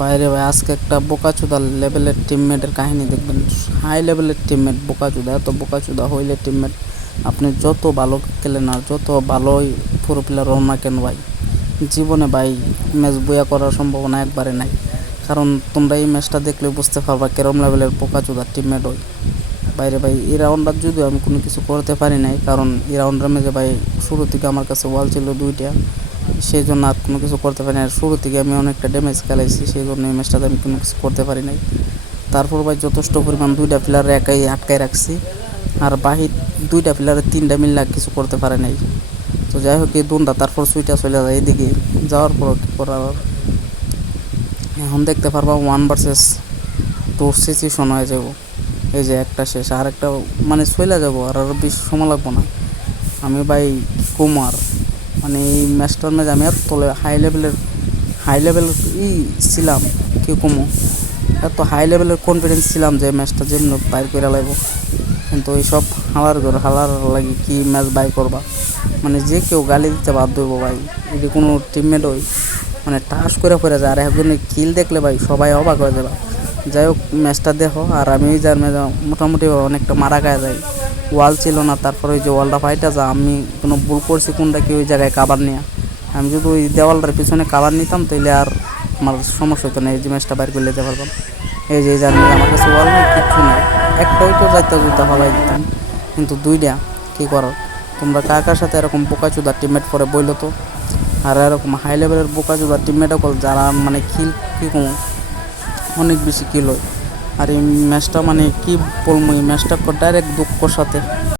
বাইরে ভাই আজকে একটা বোকাচোদা লেভেলের টিমমেটের কাহিনী দেখবেন। হাই লেভেলের টিমমেট বোকাচোদা, এত বোকাচোদা হইলে টিমমেট আপনি যত ভালো খেলেন আর যত ভালোই পুরো প্লেয়ার হন না কেন ভাই, জীবনে ভাই ম্যাচ বইয়া করার সম্ভাবনা একবারে নাই। কারণ তোমরা এই ম্যাচটা দেখলে বুঝতে পারবা কেরম লেভেলের বোকাচোদা টিমমেট হয় বাইরে ভাই। এই রাউন্ডার যদিও আমি কোনো কিছু করতে পারি নাই, কারণ এই রাউন্ডের ম্যাচে ভাই শুরু থেকে আমার কাছে ওয়াল ছিল 2টা, সেই জন্য আর কোনো কিছু করতে পারি না। আর শুরু থেকে আমি অনেকটা ড্যামেজ খেলাইছি, সেই জন্য এই ম্যাচটাতে আমি কোনো কিছু করতে পারি নাই। তারপর ভাই যথেষ্ট পরিমাণ 2টা প্লেয়ার একাই আটকায় রাখছি, আর বাহির 2টা প্লেয়ারের 3টা মিললে কিছু করতে পারে নাই। তো যাই হোক এই দুনটা তারপর সুইটা চলে যায় এদিকে, যাওয়ার পর কী করার এখন দেখতে পারবা 1 ভার্সেস 2 সিচুয়েশন হয়ে যাব। এই যে একটা শেষ, আর একটা মানে চলে যাবো, আর আরও বেশি সময় লাগবো না। আমি ভাই কুমার মানে এই ম্যাচটার ম্যাচ আমি এত হাই লেভেল ছিলাম, কি কমো, এত হাই লেভেলের কনফিডেন্স ছিলাম যে ম্যাচটা যেমন বাইর করে লাগবো। কিন্তু এইসব হালার লাগে কি ম্যাচ বাই করবা, মানে যে কেউ গালি দিতে বাধ্য হইব ভাই। যদি কোনো টিমমেট হই মানে টাস করে পড়ে যায়, আর একজনের কিল দেখলে ভাই সবাই অবাক হয়ে যাবে। যাই হোক ম্যাচটা দেখো, আর আমি যার ম্যাচ মোটামুটি অনেকটা মারা খায় যায়, ওয়াল ছিল না। তারপরে ওই যে ওয়ালটা ফাইটা যা, আমি কোনো ভুল করছি কোনটা কি ওই জায়গায় কাবার নিয়ে, আমি যদি ওই দেওয়ালটার পিছনে কাবার নিতাম তাহলে আর আমার সমস্যা হতো না, এই যে ম্যাচটা বাইর করে দিতে পারতাম। এই যে যার ম্যাচ আমার কাছে ওয়াল নেই, কিচ্ছু নেই, একটাই তো যাইতে জুতা ফলাই দিতাম, কিন্তু 2টা কী করার। তোমরা কার সাথে এরকম বোকাচোদা টিমমেট পরে বইলো তো, আর এরকম হাই লেভেলের বোকাচোদা টিমমেট কল যারা মানে কিল কী কম অনেক বেশি কিল হয়। আর এই ম্যাচটা মানে কি বলবো, এই ম্যাচটা ডাইরেক্ট দুঃখর সাথে